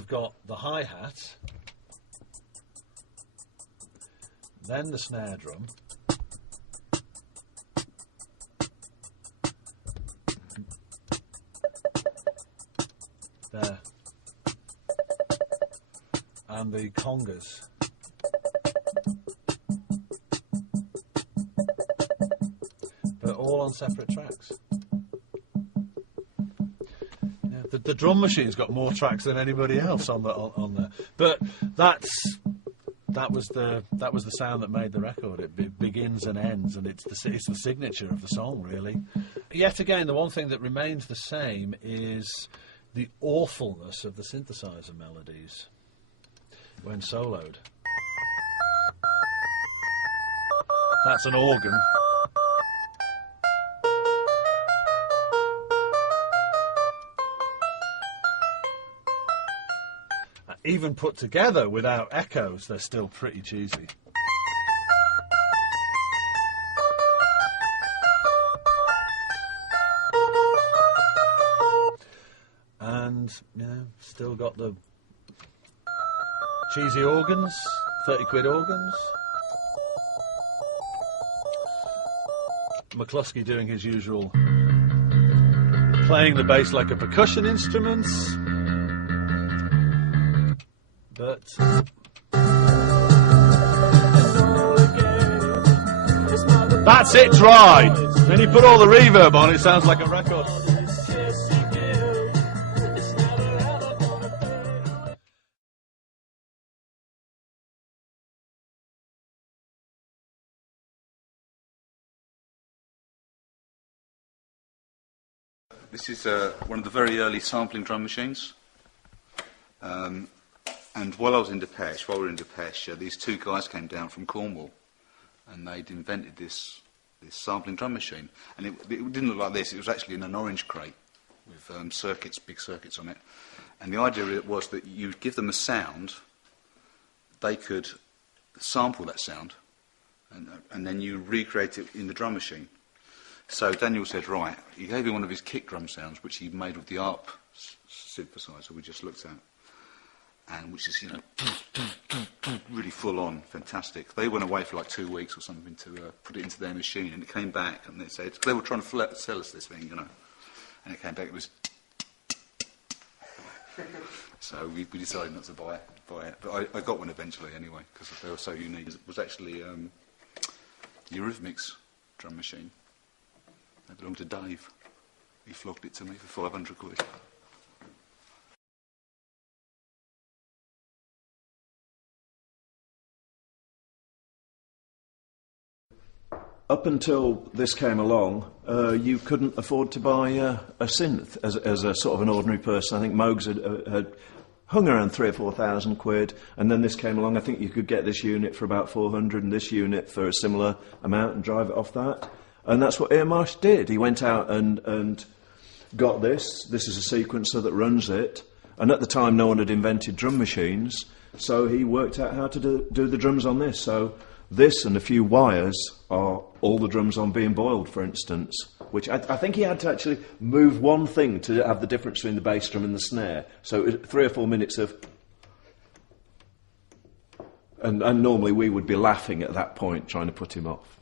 you've got the hi-hat, then the snare drum, there, and the congas. But all on separate tracks. Yeah, the drum machine's got more tracks than anybody else on there. But that was the sound that made the record. It begins and ends, and it's the signature of the song, really. Yet again, the one thing that remains the same is the awfulness of the synthesizer melodies when soloed. That's an organ. Even put together without echoes, they're still pretty cheesy. And, you know, still got the cheesy organs, 30 quid organs. McCluskey doing his usual, playing the bass like a percussion instrument. But that's it dry. Then you put all the reverb on, it sounds like a record. This is one of the very early sampling drum machines. And while we were in Depeche, these two guys came down from Cornwall, and they'd invented this sampling drum machine. And it didn't look like this. It was actually in an orange crate with big circuits on it. And the idea was that you'd give them a sound, they could sample that sound, and then you recreate it in the drum machine. So Daniel said, right, he gave me one of his kick drum sounds, which he made with the ARP synthesizer we just looked at. And which is, you know, really full on, fantastic. They went away for like 2 weeks or something to put it into their machine, and it came back, and they said, they were trying to sell us this thing, you know, and it came back, it was so we decided not to buy it, but I got one eventually anyway, because they were so unique. It was actually Eurythmics drum machine. It belonged to Dave. He flogged it to me for 500 quid. Up until this came along, you couldn't afford to buy a synth as a sort of an ordinary person. I think Moogs had hung around 3,000 or 4,000 quid, and then this came along. I think you could get this unit for about 400 and this unit for a similar amount and drive it off that. And that's what Ian Marsh did. He went out and got this. This is a sequencer that runs it. And at the time, no one had invented drum machines, so he worked out how to do the drums on this. So this and a few wires are all the drums on Being Boiled, for instance, which I think he had to actually move one thing to have the difference between the bass drum and the snare. So it was 3 or 4 minutes of... And normally we would be laughing at that point, trying to put him off.